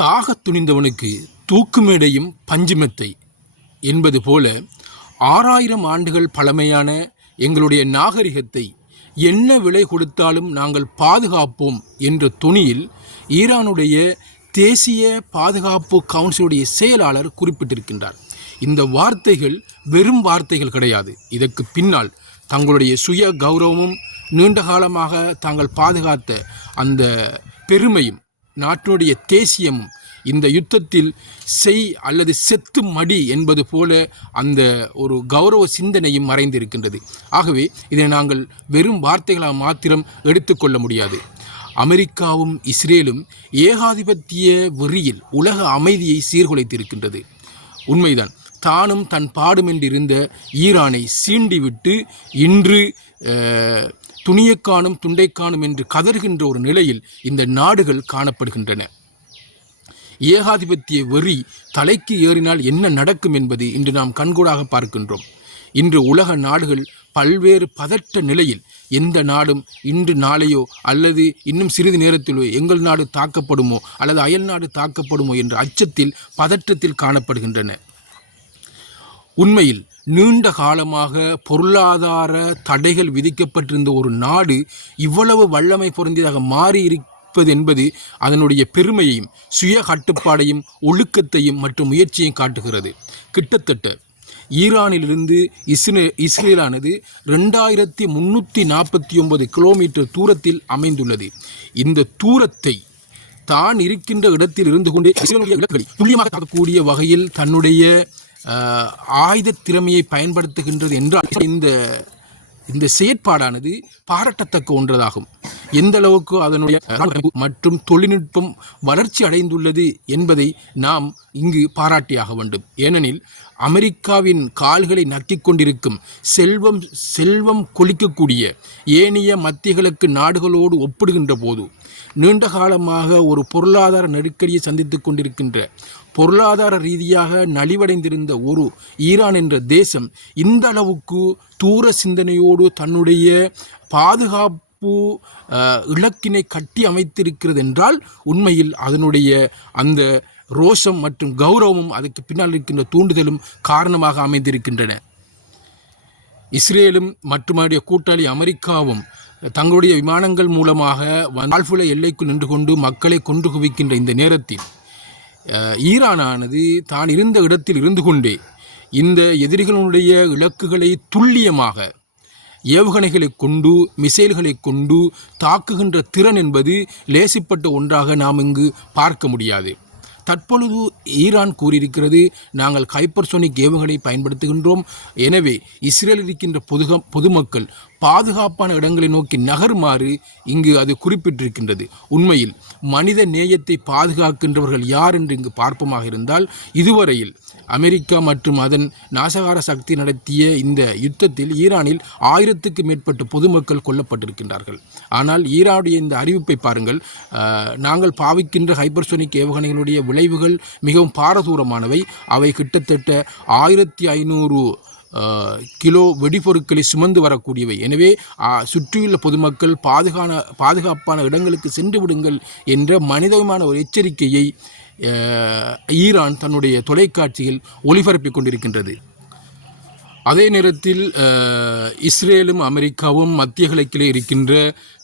சாகத் துணிந்தவனுக்கு தூக்குமேடையும் பஞ்சுமெத்தை என்பது போல 6000 ஆண்டுகள் பழமையான எங்களுடைய நாகரிகத்தை என்ன விலை கொடுத்தாலும் நாங்கள் பாதுகாப்போம் என்ற துணியில் ஈரானுடைய தேசிய பாதுகாப்பு கவுன்சிலுடைய செயலாளர் குறிப்பிட்டிருக்கின்றார். இந்த வார்த்தைகள் வெறும் வார்த்தைகள் கிடையாது. இதற்கு பின்னால் தங்களுடைய சுய கௌரவமும் நீண்ட காலமாக தாங்கள் பாதுகாத்த அந்த பெருமையும் நாட்டினுடைய தேசியமும் இந்த யுத்தத்தில் செய் அல்லது செத்து மடி என்பது போல அந்த ஒரு கௌரவ சிந்தனையும் மறைந்திருக்கின்றது. ஆகவே இதை நாங்கள் வெறும் வார்த்தைகளாக மாத்திரம் எடுத்துக்கொள்ள முடியாது. அமெரிக்காவும் இஸ்ரேலும் ஏகாதிபத்திய வெறியில் உலக அமைதியை சீர்குலைத்திருக்கின்றது. உண்மைதான். தானும் தன் பாடும் என்றிருந்த ஈரானை சீண்டிவிட்டு இன்று துணியக்கானும் துண்டைக்கானும் என்று கதறுகின்ற ஒரு நிலையில் இந்த நாடுகள் காணப்படுகின்றன. ஏகாதிபத்திய வெறி தலைக்கு ஏறினால் என்ன நடக்கும் என்பது இன்று நாம் கண்கூடாக பார்க்கின்றோம். இன்று உலக நாடுகள் பல்வேறு பதற்ற நிலையில் எந்த நாடும் இன்று நாளையோ அல்லது இன்னும் சிறிது நேரத்திலோ எங்கள் நாடு தாக்கப்படுமோ அல்லது அயல் நாடு தாக்கப்படுமோ என்ற அச்சத்தில் பதற்றத்தில் காணப்படுகின்றன. உண்மையில் நீண்ட காலமாக பொருளாதார தடைகள் விதிக்கப்பட்டிருந்த ஒரு நாடு இவ்வளவு வல்லமை பொருந்தியதாக மாறி இருப்பது என்பது அதனுடைய பெருமையையும் சுய கட்டுப்பாடையும் ஒழுக்கத்தையும் மற்றும் முயற்சியையும் காட்டுகிறது. கிட்டத்தட்ட ஈரானிலிருந்து இஸ்ரேலானது 2349 கிலோமீட்டர் தூரத்தில் அமைந்துள்ளது. இந்த தூரத்தை தான் இருக்கின்ற இடத்தில் இருந்து கொண்டே இஸ்ரேலுடைய இலக்குகளை துல்லியமாக தாக்கக்கூடிய வகையில் தன்னுடைய ஆயுத திறமையை பயன்படுத்துகின்றது என்றால் இந்த செயற்பாடானது பாராட்டத்தக்க ஒன்றதாகும். எந்த அளவுக்கு அதனுடைய மற்றும் தொழில்நுட்பம் வளர்ச்சி அடைந்துள்ளது என்பதை நாம் இங்கு பாராட்டியாக வேண்டும். ஏனெனில் அமெரிக்காவின் கால்களை நக்கிக் கொண்டிருக்கும் செல்வம் கொளிக்கக்கூடிய ஏனைய மத்திய கிழக்கு நாடுகளோடு ஒப்பிடுகின்ற போது நீண்ட காலமாக ஒரு பொருளாதார நெருக்கடியை சந்தித்துக் கொண்டிருக்கின்ற பொருளாதார ரீதியாக நலிவடைந்திருந்த ஒரு ஈரான் என்ற தேசம் இந்த அளவுக்கு தூர சிந்தனையோடு தன்னுடைய பாதுகாப்பு இலக்கினை கட்டி அமைத்திருக்கிறது என்றால் உண்மையில் அதனுடைய அந்த ரோஷம் மற்றும் கௌரவமும் அதுக்கு பின்னால் இருக்கின்ற தூண்டுதலும் காரணமாக அமைந்திருக்கின்றன. இஸ்ரேலும் மற்றும் கூட்டாளி அமெரிக்காவும் தங்களுடைய விமானங்கள் மூலமாக வால்புல எல்லைக்குள் நின்று கொண்டு மக்களை கொன்று குவிக்கின்ற இந்த நேரத்தில் ஈரானானது தான் இருந்த இடத்தில் இருந்து கொண்டே இந்த எதிரிகளுடைய இலக்குகளை துல்லியமாக ஏவுகணைகளை கொண்டு மிசைல்களை கொண்டு தாக்குகின்ற திறன் என்பது லேசிப்பட்ட ஒன்றாக நாம் இங்கு பார்க்க முடியாது. தற்பொழுது ஈரான் கூறியிருக்கிறது, நாங்கள் ஹைப்பர்சோனிக் ஏவுகணை பயன்படுத்துகின்றோம். எனவே இஸ்ரேலில் இருக்கின்ற பொதுமக்கள் பாதுகாப்பான இடங்களை நோக்கி நகருமாறு இங்கு அது குறிப்பிட்டிருக்கின்றது. உண்மையில் மனித நேயத்தை பாதுகாக்கின்றவர்கள் யார் என்று இங்கு பார்ப்பமாக இருந்தால் இதுவரையில் அமெரிக்கா மற்றும் அதன் நாசகார சக்தி நடத்திய இந்த யுத்தத்தில் ஈரானில் 1000க்கும் மேற்பட்ட பொதுமக்கள் கொல்லப்பட்டிருக்கின்றார்கள். ஆனால் ஈரானுடைய இந்த அறிவிப்பை பாருங்கள். நாங்கள் பாவிக்கின்ற ஹைப்பர்சோனிக் ஏவுகணைகளுடைய விளைவுகள் மிகவும் பாரதூரமானவை. அவை கிட்டத்தட்ட 1500 கிலோ வெடிபொருட்களை சுமந்து வரக்கூடியவை. எனவே சுற்றியுள்ள பொதுமக்கள் பாதுகாப்பான இடங்களுக்கு சென்று விடுங்கள் என்ற மனிதமான ஒரு எச்சரிக்கையை ஈரான் தன்னுடைய தொலைக்காட்சியில் ஒளிபரப்பிக் கொண்டிருக்கின்றது. அதே நேரத்தில் இஸ்ரேலும் அமெரிக்காவும் மத்திய கிழக்கிலே இருக்கின்ற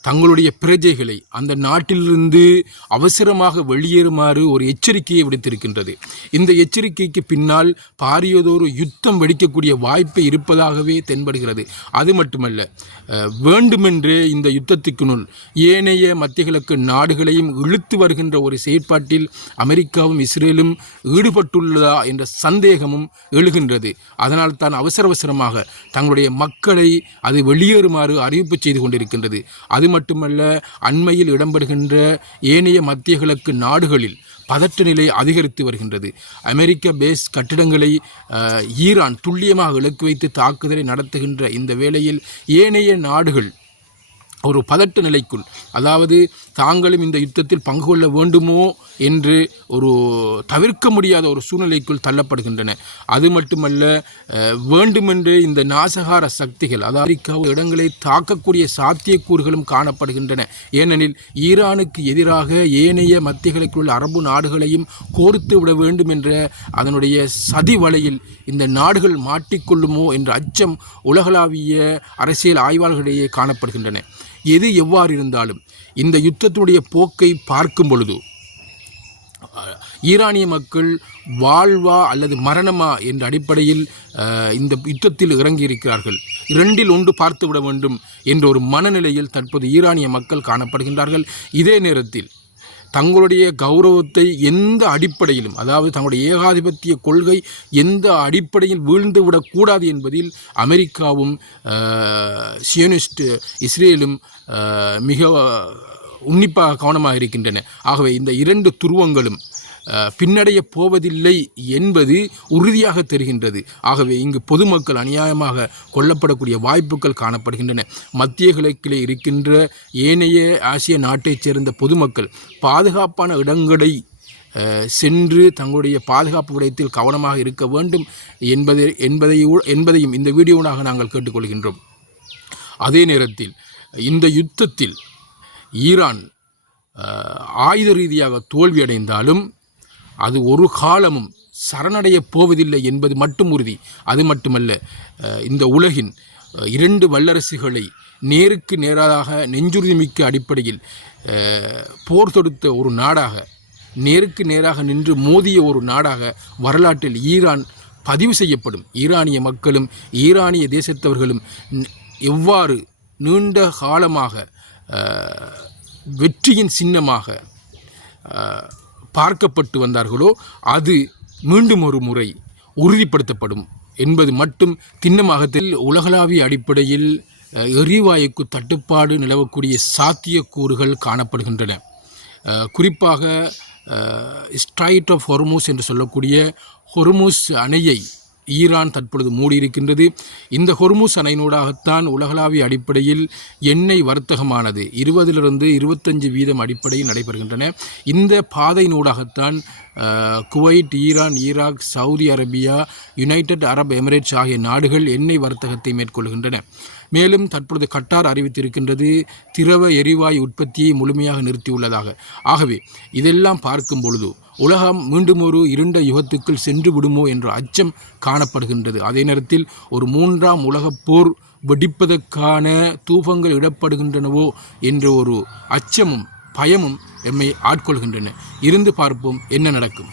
தங்களுடைய பிரஜைகளை அந்த நாட்டிலிருந்து அவசரமாக வெளியேறுமாறு ஒரு எச்சரிக்கையை விடுத்திருக்கின்றது. இந்த எச்சரிக்கைக்கு பின்னால் பாரியதொரு யுத்தம் வெடிக்கக்கூடிய வாய்ப்பு இருப்பதாகவே தென்படுகிறது. அது மட்டுமல்ல, வேண்டுமென்றே இந்த யுத்தத்துக்குள் ஏனைய மத்திய கிழக்கு நாடுகளையும் இழுத்து வருகின்ற ஒரு செயற்பாட்டில் அமெரிக்காவும் இஸ்ரேலும் ஈடுபட்டுள்ளதா என்ற சந்தேகமும் எழுகின்றது. அதனால் தான் அவசரமாக தங்களுடைய மக்களை அது வெளியேறுமாறு அறிவிப்பு செய்து கொண்டிருக்கின்றது. அது மட்டுமல்ல, அண்மையில் இடம்பெறுகின்ற ஏனைய மத்திய கிழக்கு நாடுகளில் பதற்ற நிலை அதிகரித்து வருகின்றது. அமெரிக்க பேஸ் கட்டிடங்களை ஈரான் துல்லியமாக இலக்கு வைத்து தாக்குதலை நடத்துகின்ற இந்த வேளையில் ஏனைய நாடுகள் ஒரு பதட்ட நிலைக்குள், அதாவது தாங்களும் இந்த யுத்தத்தில் பங்கு கொள்ள வேண்டுமோ என்று ஒரு தவிர்க்க முடியாத ஒரு சூழ்நிலைக்குள் தள்ளப்படுகின்றன. அது மட்டுமல்ல, வேண்டுமென்று இந்த நாசகார சக்திகள் அதாவது அமெரிக்காவின் இடங்களை தாக்கக்கூடிய சாத்தியக்கூறுகளும் காணப்படுகின்றன. ஏனெனில் ஈரானுக்கு எதிராக ஏனைய மத்திய கிழக்கில் அரபு நாடுகளையும் கோர்த்து விட வேண்டும் என்ற அதனுடைய சதி வலையில் இந்த நாடுகள் மாட்டிக்கொள்ளுமோ என்ற அச்சம் உலகளாவிய அரசியல் ஆய்வாளர்களிடையே காணப்படுகின்றன. எது எவ்வாறு இருந்தாலும் இந்த யுத்தத்தினுடைய போக்கை பார்க்கும் பொழுது ஈரானிய மக்கள் வாழ்வா அல்லது மரணமா என்ற அடிப்படையில் இந்த யுத்தத்தில் இறங்கியிருக்கிறார்கள். இரண்டில் ஒன்று பார்த்துவிட வேண்டும் என்ற ஒரு மனநிலையில் தற்போது ஈரானிய மக்கள் காணப்படுகின்றார்கள். இதே நேரத்தில் தங்களுடைய கௌரவத்தை எந்த அடிப்படையிலும், அதாவது தங்களுடைய ஏகாதிபத்திய கொள்கை எந்த அடிப்படையில் வீழ்ந்துவிடக்கூடாது என்பதில் அமெரிக்காவும் சியோனிஸ்ட் இஸ்ரேலும் மிக உன்னிப்பாக கவனமாக இருக்கின்றன. ஆகவே இந்த இரண்டு துருவங்களும் பின்னடைய போவதில்லை என்பது உறுதியாக தெரிகின்றது. ஆகவே இங்கு பொதுமக்கள் அநியாயமாக கொல்லப்படக்கூடிய வாய்ப்புகள் காணப்படுகின்றன. மத்திய கிழக்கிலே இருக்கின்ற ஏனைய ஆசிய நாட்டைச் சேர்ந்த பொதுமக்கள் பாதுகாப்பான இடங்களை சென்று தங்களுடைய பாதுகாப்பு விடயத்தில் கவனமாக இருக்க வேண்டும் என்பதையும் இந்த வீடியோவாக நாங்கள் கேட்டுக்கொள்கின்றோம். அதே நேரத்தில் இந்த யுத்தத்தில் ஈரான் ஆயுத ரீதியாக தோல்வியடைந்தாலும் அது ஒரு காலமும் சரணடைய போவதில்லை என்பது மட்டும் உறுதி. அது மட்டுமல்ல, இந்த உலகின் இரண்டு வல்லரசுகளை நேருக்கு நேராக நெஞ்சுறுதிமிக்க அடிப்படையில் போர் தொடுத்த ஒரு நாடாக, நேருக்கு நேராக நின்று மோதிய ஒரு நாடாக வரலாற்றில் ஈரான் பதிவு செய்யப்படும். ஈரானிய மக்களும் ஈரானிய தேசத்தவர்களும் எவ்வாறு நீண்ட காலமாக வெற்றியின் சின்னமாக பார்க்கப்பட்டு வந்தார்களோ அது மீண்டும் ஒரு முறை உறுதிப்படுத்தப்படும் என்பது மட்டும் திண்ணமாக. உலகளாவிய அடிப்படையில் எரிவாயுக்கு தட்டுப்பாடு நிலவக்கூடிய சாத்தியக்கூறுகள் காணப்படுகின்றன. குறிப்பாக ஸ்ட்ரைட் ஆஃப் ஹொர்மூஸ் என்று சொல்லக்கூடிய ஹொர்மூஸ் அணையை ஈரான் தற்பொழுது மூடியிருக்கின்றது. இந்த ஹொர்மூஸ் அணையினூடாகத்தான் உலகளாவிய அடிப்படையில் எண்ணெய் வர்த்தகமானது 20-25% அடிப்படையில் நடைபெறுகின்றன. இந்த பாதையினூடாகத்தான் Kuwait, Iran, Iraq, Saudi Arabia, United Arab Emirates ஆகிய நாடுகள் எண்ணெய் வர்த்தகத்தை மேற்கொள்கின்றன. மேலும் தற்பொழுது கட்டார் அறிவித்திருக்கின்றது திரவ எரிவாயு உற்பத்தியை முழுமையாக நிறுத்தியுள்ளதாக. ஆகவே இதெல்லாம் பார்க்கும் பொழுது உலகம் மீண்டும் ஒரு இருண்ட யுகத்துக்குள் சென்று விடுமோ என்ற அச்சம் காணப்படுகின்றது. அதே நேரத்தில் ஒரு 3ஆம் உலகப் போர் வெடிப்பதற்கான தூபங்கள் இடப்படுகின்றனவோ என்ற ஒரு அச்சமும் பயமும் எம்மை ஆட்கொள்கின்றன. இருந்து பார்ப்போம் என்ன நடக்கும்.